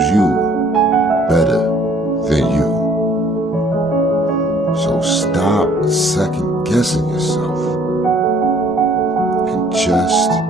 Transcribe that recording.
knows you better than you. So stop second guessing yourself and just